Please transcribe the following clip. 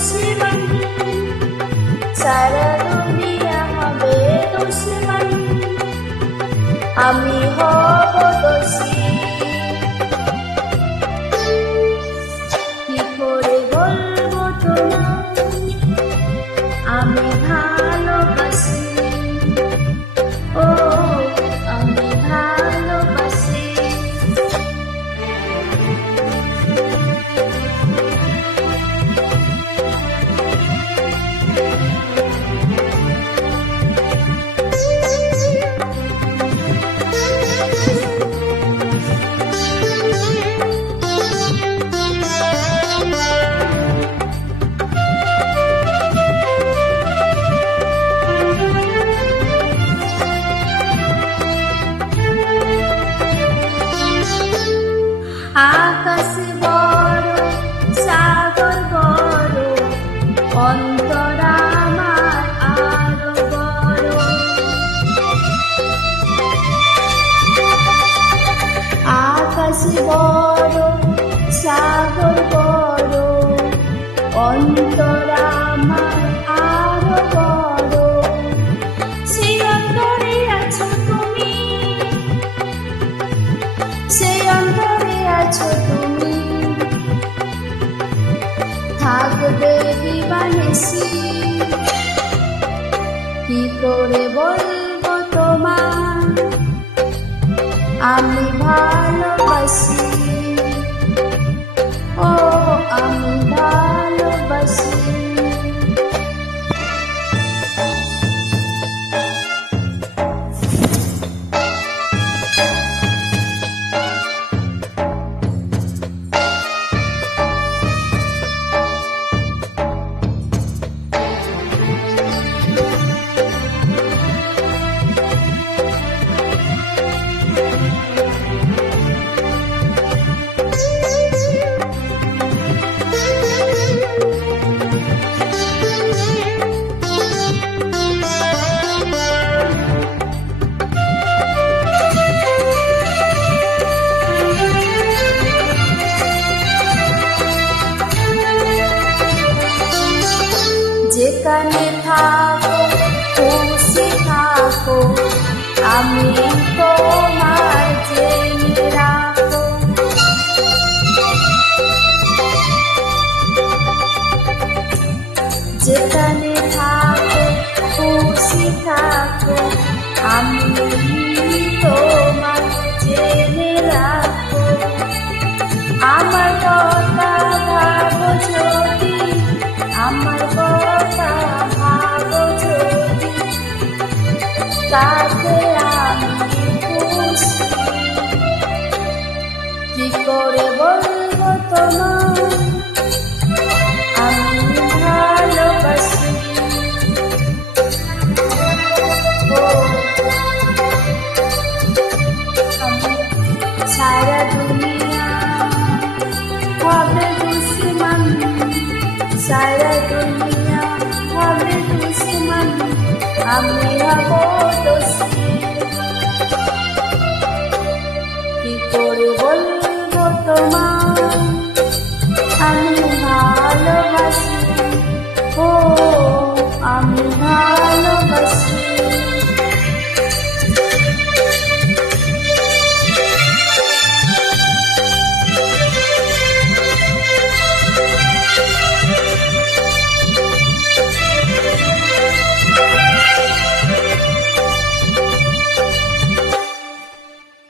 দুশ্মন, সারা দুনিয়া হবে দুশ্মন, আমি হব দোষী। কি করে বলবো তোমায় আমি ভালোবাসি, ও আমি ভালোবাসি। আকাশ বড় সাগর বড়, অন্তর আমার আরো বড়। আকাশ বড় সাগর বড়, অন্তর আমার আরো বড়। সেই অন্তরে আছো তুমি, সেই অন্তরে আছো তুমি, থাকবে দিবানিশি। কি করে বলবো তোমায় আমি ভালোবাসি, ও আমি ভালোবাসি। যেখানে থাকো খুশি থাকো, আমি তোমার জেনে রাখো। যেখানে থাকো খুশি থাকো, আমি তোমার জেনে রাখো। আমার কথা ভাবো যদি, আমার কথা ভাবো যদি, তাতে আমি খুশি। কি করে বলবো তোমায় আমি ভালোবাসি, ও সারা দুনিয়া হবে দুশ্মন, সারা দুনিয়া হবে দুশ্মন, আমি হব দোষী।